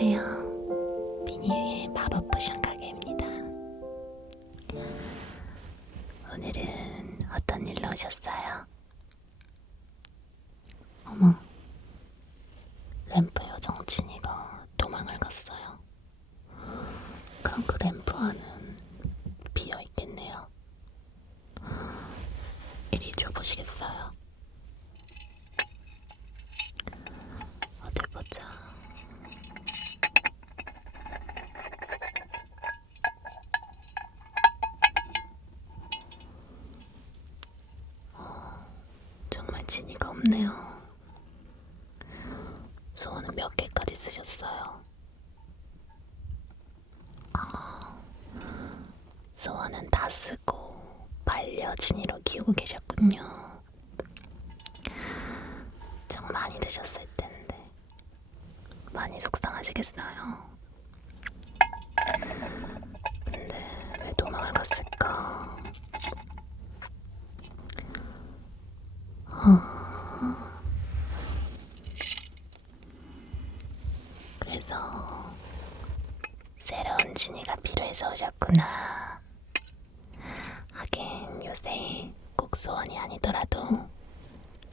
안녕하세요. 비니의 마법 포션 가게입니다. 오늘은 어떤 일로 오셨어요? 어머, 램프 요정 진이가 도망을 갔어요. 그럼 그 램프 안은 비어 있겠네요. 이리 줘보시겠어요? 어딜 보자. 정말 진이가 없네요. 소원은 몇 개까지 쓰셨어요? 소원은 다 쓰고 반려진이로 키우고 계셨군요. 정 많이 드셨을 텐데 많이 속상하시겠어요. 근데 왜 도망을 갔을까? 그래서 새로운 진이가 필요해서 오셨구나. 하긴 요새 꼭 소원이 아니더라도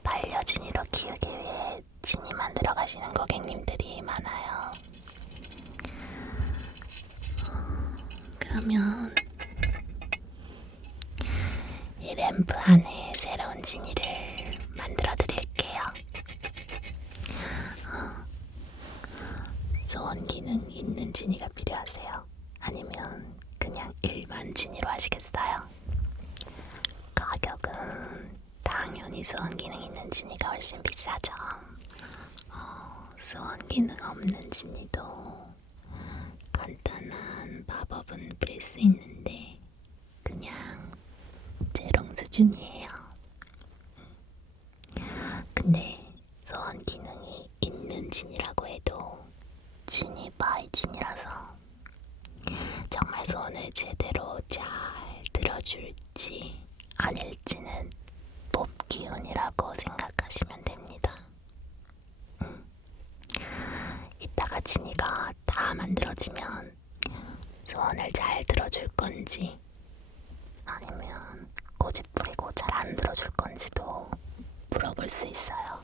반려진이로 키우기 위해 진이 만들어 가시는 고객님들이 많아요. 그러면 이 램프 안에 새로운 진이를 만들어 드릴게요. 소원 기능 있는 진이가 필요하세요? 아니면 그냥 일반 진이로 하시겠어요? 가격은 당연히 소원 기능 있는 진이가 훨씬 비싸죠. 소원 기능 없는 진이도 간단한 마법은 부릴 수 있는데 그냥 재롱 수준이에요. 근데 소원 기능이 있는 진이라고 해도 진이 바이 진이라서 정말 소원을 제대로 잘 들어줄지 아닐지는 뽑기 운이라고 생각하시면 됩니다. 이따가 진이가 다 만들어지면 소원을 잘 들어줄 건지 아니면 고집 부리고 잘 안 들어줄 건지도 물어볼 수 있어요.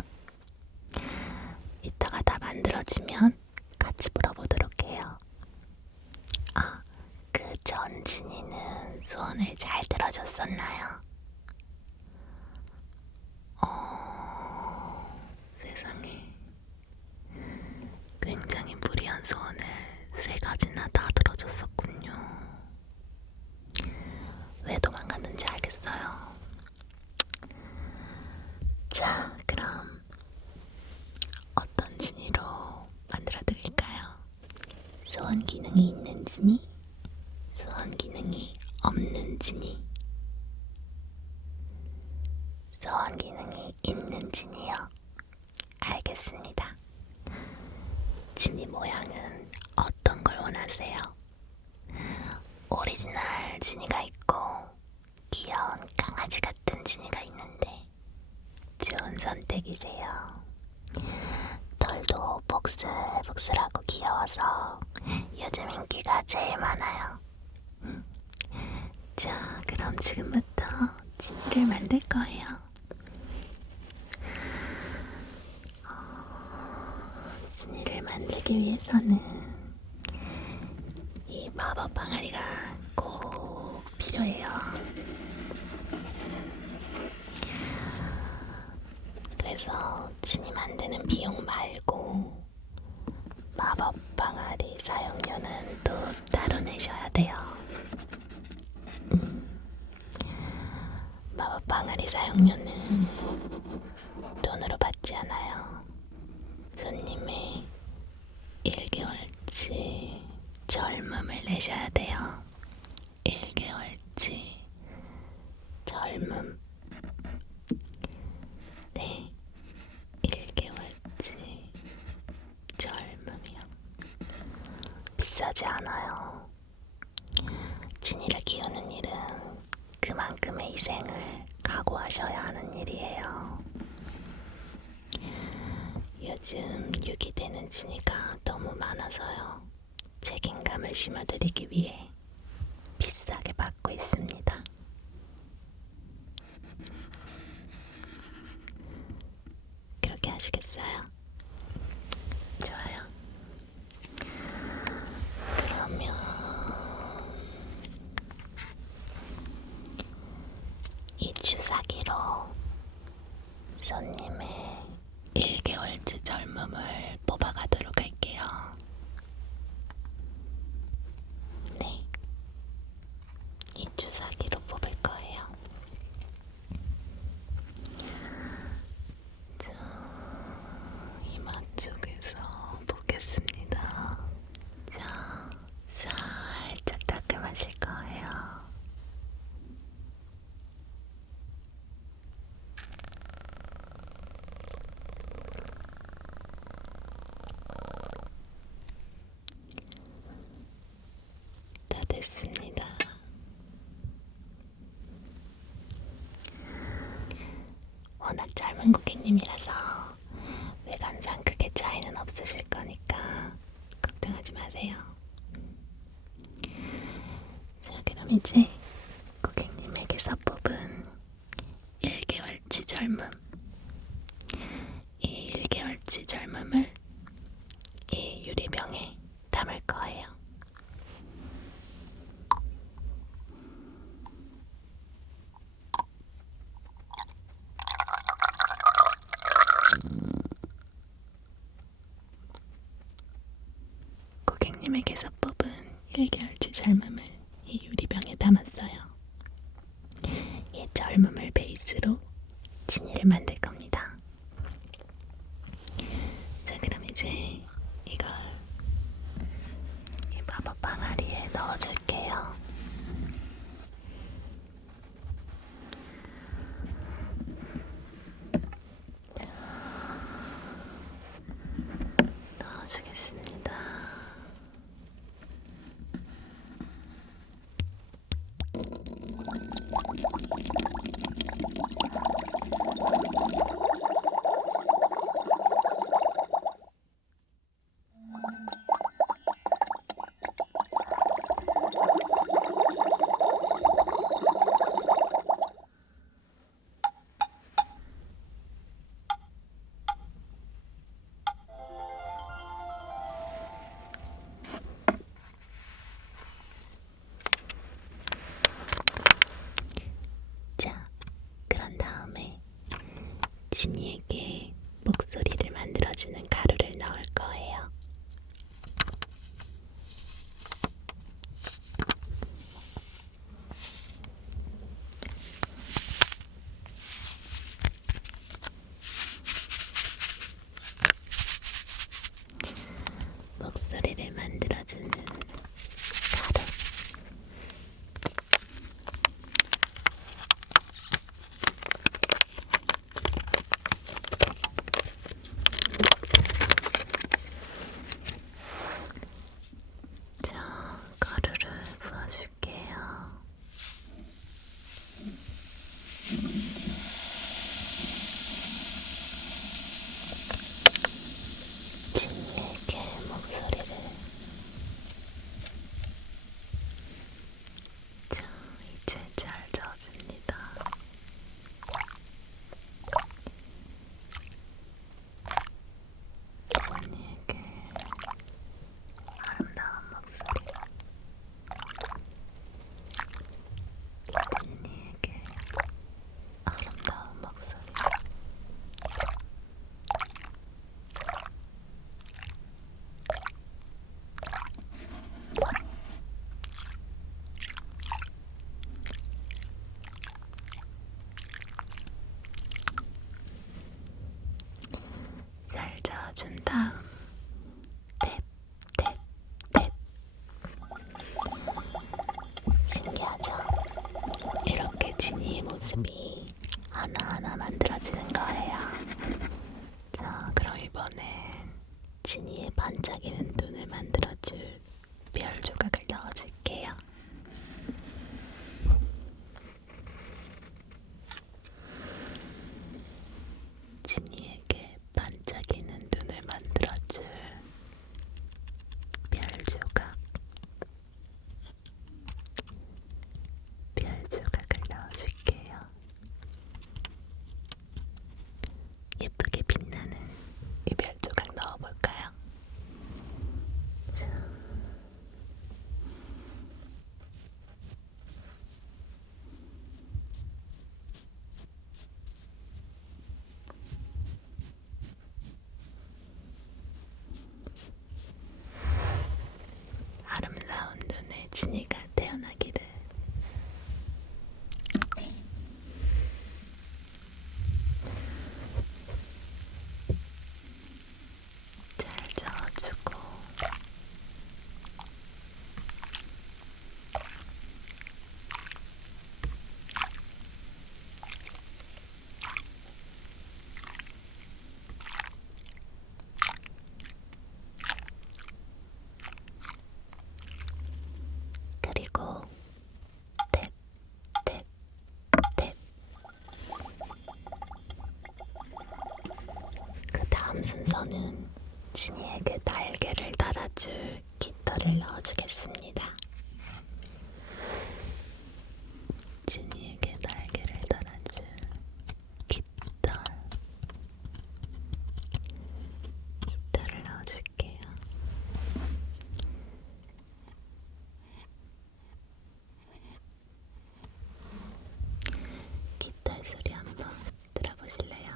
이따가 다 만들어지면 같이 물어보도록 해요. 그 전 진이는 소원을 잘 들어줬었나요? 세상에. 굉장히 무리한 소원을 3가지나 다 들어줬었군요. 왜 도망갔는지 알겠어요. 자, 그럼 어떤 진이로 만들어 드릴까요? 소원 기능이 있는 진이, 소원 기능이 없는 진이. 소원 기능이 있는 진이요. 알겠습니다. 진이 모양은 어떤 걸 원하세요? 오리지널 진이가 있고 귀여운 강아지 같은 진이가 있는데 좋은 선택이세요. 털도 복슬복슬하고 귀여워서 요즘 인기가 제일 많아요. 자, 그럼 지금부터 진이를 만들 거예요. 진이를 만들기 위해서는 이 마법 방아리가 꼭 필요해요. 그래서 진이 만드는 비용 말고 마법 방아리 사용료는 또 따로 내셔야 돼요. 마법 방아리 사용료는 돈으로 받지 않아요. 손님의 1개월치 젊음을 내셔야 돼요. 1개월치 젊음. 네, 1개월치 젊음이요. 비싸지 않아요. 진이를 키우는 일은 그만큼의 희생을 각오하셔야 하는 일이에요. 요즘 유기되는 진이가 너무 많아서요. 책임감을 심어드리기 위해 비싸게 받고 있습니다. 그렇게 하시겠어요? 좋아요. 그러면 이 주사기로 손님의 1개월치 젊음을 뽑아가도록 할게요. 네, 이 주사기로 뽑을 거예요. 자, 이마 쪽에서 보겠습니다. 자, 살짝 따끔하실 거예요. 다 됐습니다. 워낙 젊은 고객님이라서 외관상 크게 차이는 없으실 거니까 걱정하지 마세요. 자, 그럼 이제 고객님에게서 뽑은 1개월치 젊음, 이 1개월치 젊음을 이 유리병에 담을 거예요. 고객님에게서 뽑은 1개월치 젊음을 이 유리병에 담았어요. 이 젊음을 베이스로 진이를 만들 겁니다. 자, 그럼 이제 이걸 이 마법 방아리에 넣어줄게요. 넣어주겠습니다. 자, 그런 다음에 진이에게 목소리를 만들어주는 가루를 넣을 거예요. 목소리를 만들어주는 가루. 자, 가루를 부어줄게요. 진이에게 목소리를. 자, 이제 잘 저어줍니다. 진이에게 아름다운 목소리. 진이에게 아름다운 목소리. 잘 저어준 다음 탭, 탭, 탭. 신기하죠? 이렇게 진이의 모습이 하나하나 만들어지는 거예요. 자, 그럼 이번엔 진이의 반짝이는 눈을 만들어줄 별 조각을 넣어줄게요. 진이에게 반짝이는 눈을 다음 순서는 지니에게 날개를 달아줄 깃털을 넣어주겠습니다. 지니에게 날개를 달아줄 깃털을 넣어줄게요. 깃털 소리 한번 들어보실래요?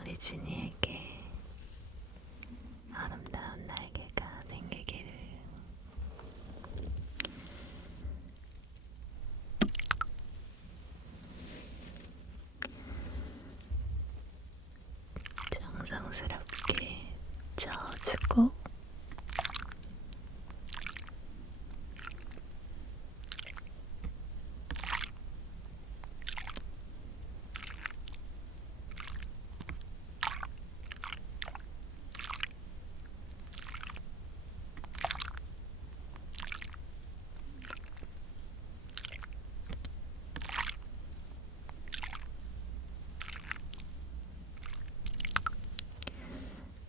우리 지니에게 아름다운 날개가 생기기를. 정성스럽게 저어주고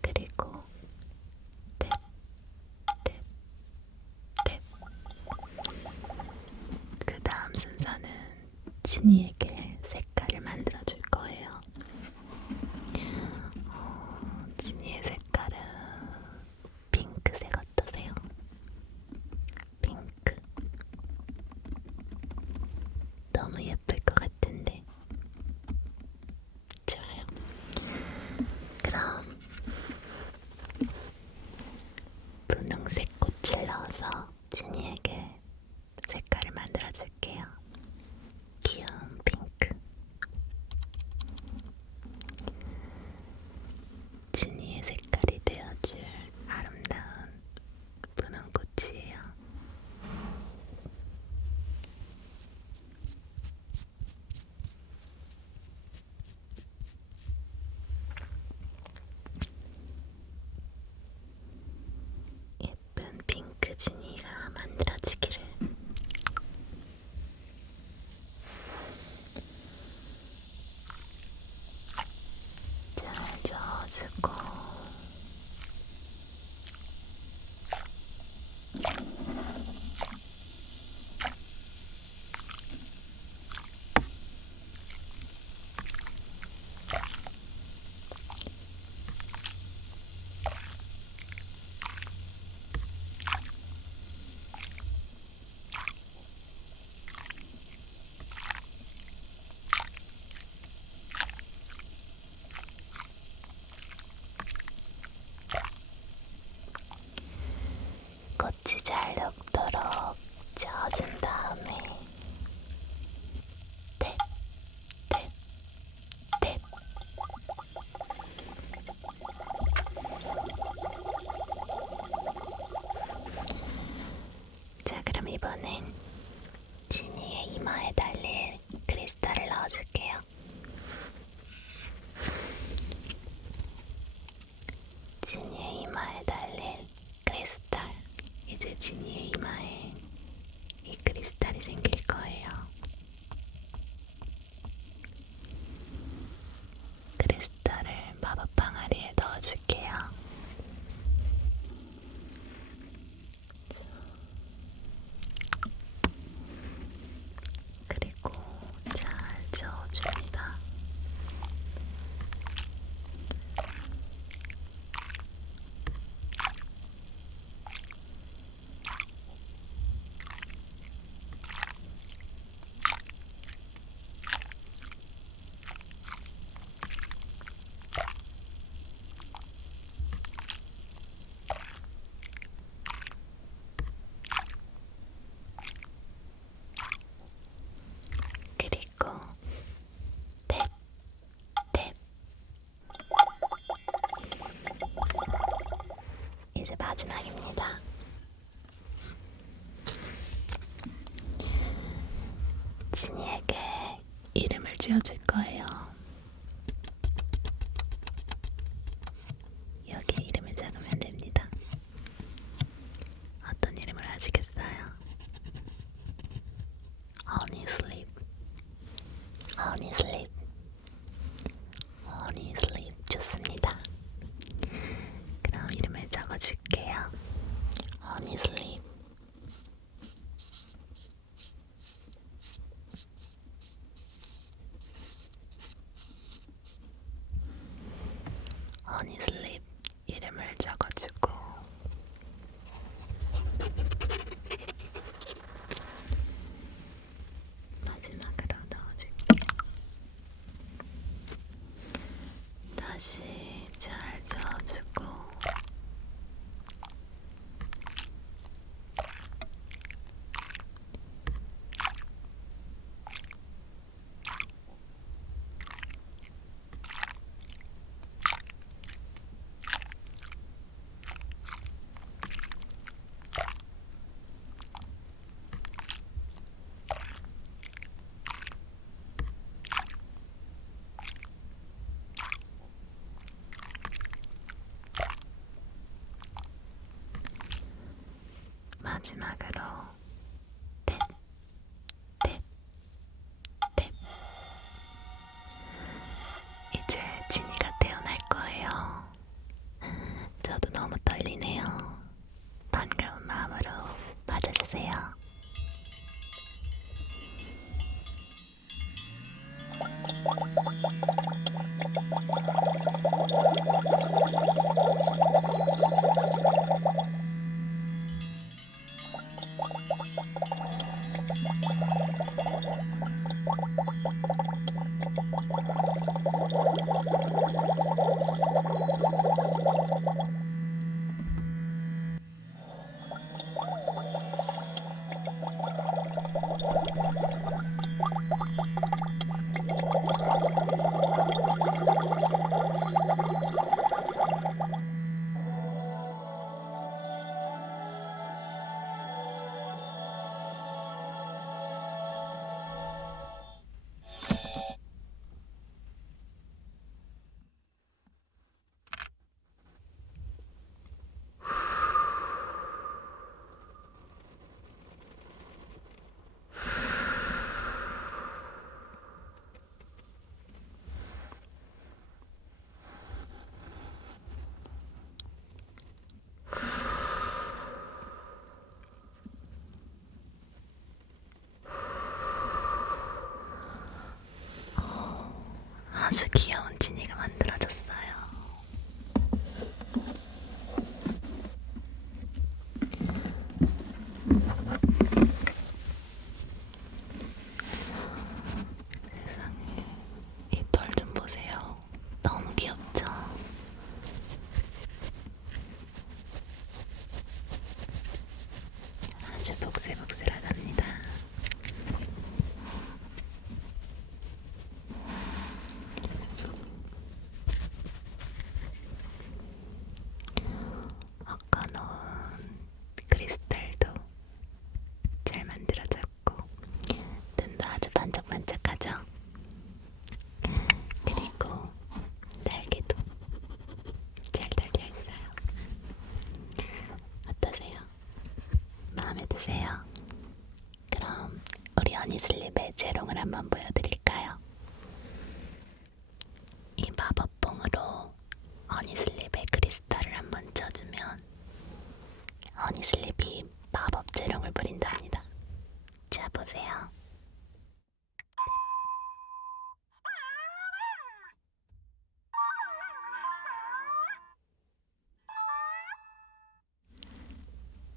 그리고 탭, 탭, 탭. 그 다음 순서는 지니에게 색깔을 만들어줄 거예요. 지니의 색깔은 핑크색 어떠세요? 핑크. 너무 예쁠 것 같은데. 좋아요. 그럼 분홍색 꽃을 넣어서 지니에게 색깔을 만들어줄게요. 귀여운 핑크. 지니의 색깔이 되어줄 아름다운 분홍꽃이에요. 예쁜 핑크 지니가 만들어지기를. 잘 저어주고 꽃이 잘 녹도록 저어준 다음에 탭, 탭, 탭. 자, 그럼 이번엔 지니의 이마에 달릴 크리스탈을 넣어줄게요. 지니의 이마에 달릴 크리스탈. 이제 지니의 이마에 이 크리스탈이 생길 거예요. 크리스탈을 마법 방아리에 넣어줄게요. 그리고 마지막입니다. 지니에게 이름을 지어줄 거예요. 여기에 이름을 적으면 됩니다. 어떤 이름을 하시겠어요? Honey Sleep, Honey Sleep, Honey Sleep. 좋습니다. 그럼 이름을 적어줄게요. Honey Sleep. Honey Sleep 이름을 적어주고 마지막으로 넣어줄게요. 다시 잘 저어주고 마지막으로 탭, 탭, 탭. 이제 지니가 태어날 거예요. 저도 너무 떨리네요. 반가운 마음으로 맞아주세요. 아주 귀여운 지니가 만들어졌어요. 세상에, 이 털 좀 보세요. 너무 귀엽죠? 아주 복슬복슬하답니다. 아까 넣은 크리스탈도 잘 만들어졌고 눈도 아주 반짝반짝하죠? 그리고 날개도 잘 달려있어요. 어떠세요? 마음에 드세요? 그럼 우리 허니슬립의 재롱을 한번 보여드릴까요? 이 마법봉으로 허니슬립의 크리스탈을 한번 쳐주면 허니슬립이 마법 재롱을 부린답니다. 자, 보세요.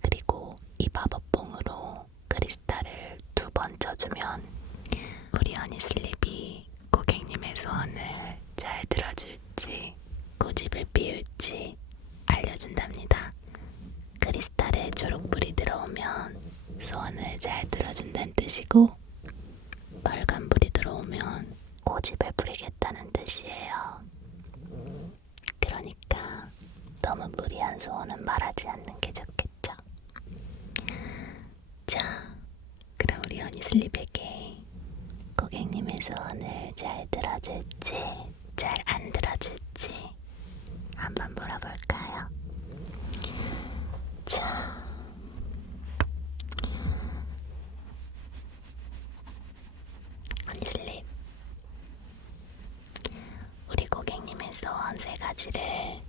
그리고 이 마법봉으로 크리스탈을 2번 쳐주면 우리 허니슬립이 고객님의 소원을 잘 들어줄지 고집을 피울지 알려준답니다. 크리스탈에 초록불이 들어오면 소원을 잘 들어준다는 뜻이고 빨간불이 들어오면 고집을 부리겠다는 뜻이에요. 그러니까 너무 무리한 소원은 말하지 않는 게 좋겠죠. 자, 그럼 우리 허니슬립에게 고객님의 소원을 잘 들어줄지 잘 안 들어줄지 한번 물어볼까요? 자, 허니슬립, 우리 고객님의 소원 3가지를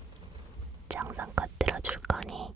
정성껏 들어줄 거니